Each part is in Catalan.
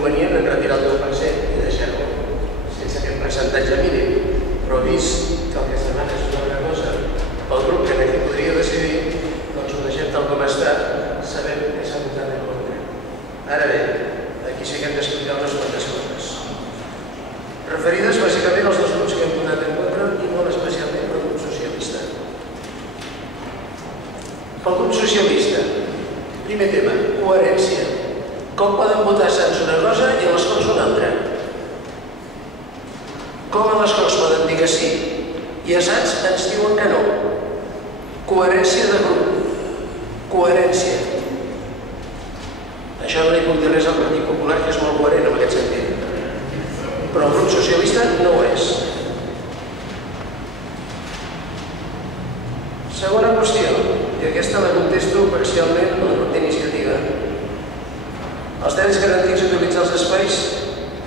inconvenient en retirar el 10% i deixar-ho sense aquest percentatge mínim, però vist que el que es demana és una altra cosa pel grup que aquí podria decidir, doncs ho deixem tal com està, sabem que s'ha votat en contra. Ara bé, aquí sí que hem d'explicar unes quantes coses. Referides bàsicament als dos grups que hem votat en contra i molt especialment pel grup socialista. Pel grup socialista, primer tema, coherència. Com poden votar a Sants una cosa i a les Corts una altra? Com a les Corts poden dir que sí i a Sants ens diuen que no? Coherència de grup. Coherència. Això no li puc dir res al Partit Popular, que és molt coherent en aquest sentit. Però el grup socialista no ho és. Segona qüestió, i aquesta la contesto parcialment al grup d'iniciativa. Els drets garantits a utilitzar els espais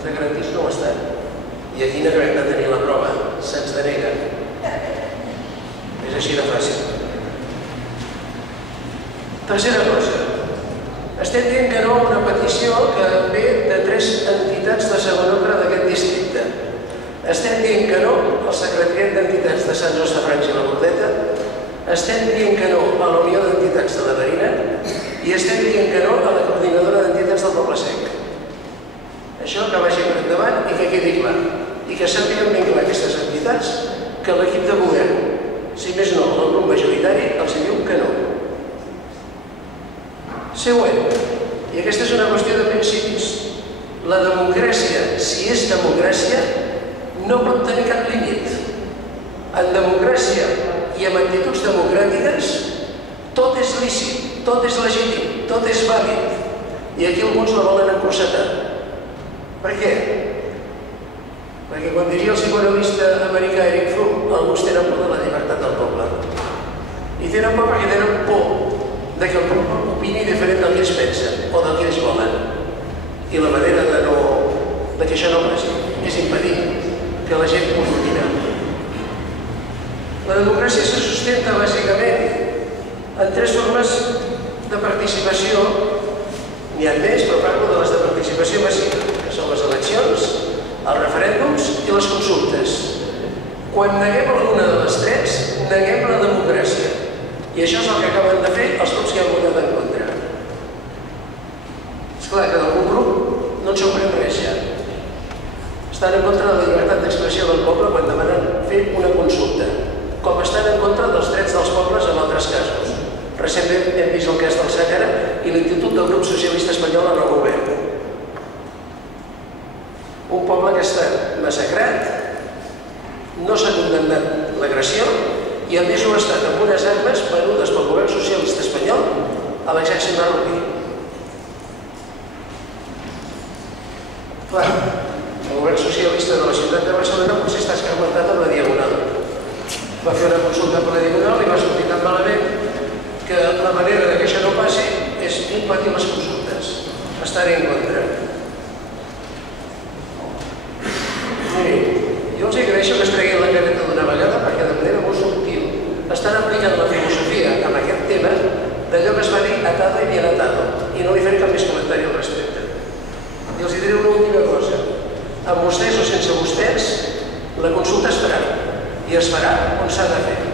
de garantits no ho estan. I aquí n'acabem de tenir la prova. Se'ns denega. És així de fàcil. Tercera cosa. Estem dient que no a una petició que ve de 3 entitats de segon ordre d'aquest districte. Estem dient que no al Secretariat d'Entitats de Sant Hostafrancs i la Bordeta. Estem dient que no a la Unió d'Entitats de la Marina i estem dient que no a la Coordinadora d'Entitats del Poble Sec. Això que vagi per endavant i que quedi clar. I que sàpiguen ben clar aquestes entitats que l'equip de govern, si més no, el grup majoritari, els diu que no. Següent, i aquesta és una qüestió de principis. La democràcia, si és democràcia, no pot tenir cap límit. En democràcia i en actituds democràtiques, tot és lícit, tot és legítim, tot és vàlid. I aquí alguns la volen encursetar. Per què? Perquè quan diria el psicoanalista americà Eric Fromm, alguns tenen por de la llibertat del poble. I tenen por perquè tenen por que el poble opini diferent del que ells pensen o del que ells volen. I la manera de que això no passi és impedir que la gent pugui opinar. La democràcia se sustenta bàsicament en 3 formes de participació. N'hi ha més, però parlo de les de participació massiva, que són les eleccions, els referèndums i les consultes. Quan neguem alguna de les 3, neguem la democràcia. I això és el que acaben de fer els grups que han votat en contra. Esclar que d'algun grup no en sorprèn res ja. Estan en contra de la llibertat d'expressió del poble quan demanen fer una consulta, com estan en contra dels drets dels pobles en altres casos. Recentment hem vist el cas del Sàhara i l'actitud del grup socialista espanyol en el govern. Un poble que ha estat massacrat, no s'ha condemnat l'agressió i a més ho ha estat amb unes armes venudes pel govern socialista espanyol a l'exèrcit marroquí. Clar, el govern socialista de la ciutat de Barcelona potser està escarmentat amb la Diagonal. Va fer una consulta per la Diagonal i va sortir tan malament que la manera que això no passi és impedir les consultes, estar en contra. Miri, jo els agraeixo que es treguin la careta d'una vegada perquè de manera molt subtil estan aplicant la filosofia amb aquest tema d'allò que es va dir atado y bien atado i no li faré cap més comentari al respecte. I els diré una última cosa. Amb vostès o sense vostès, la consulta es farà i es farà on s'ha de fer.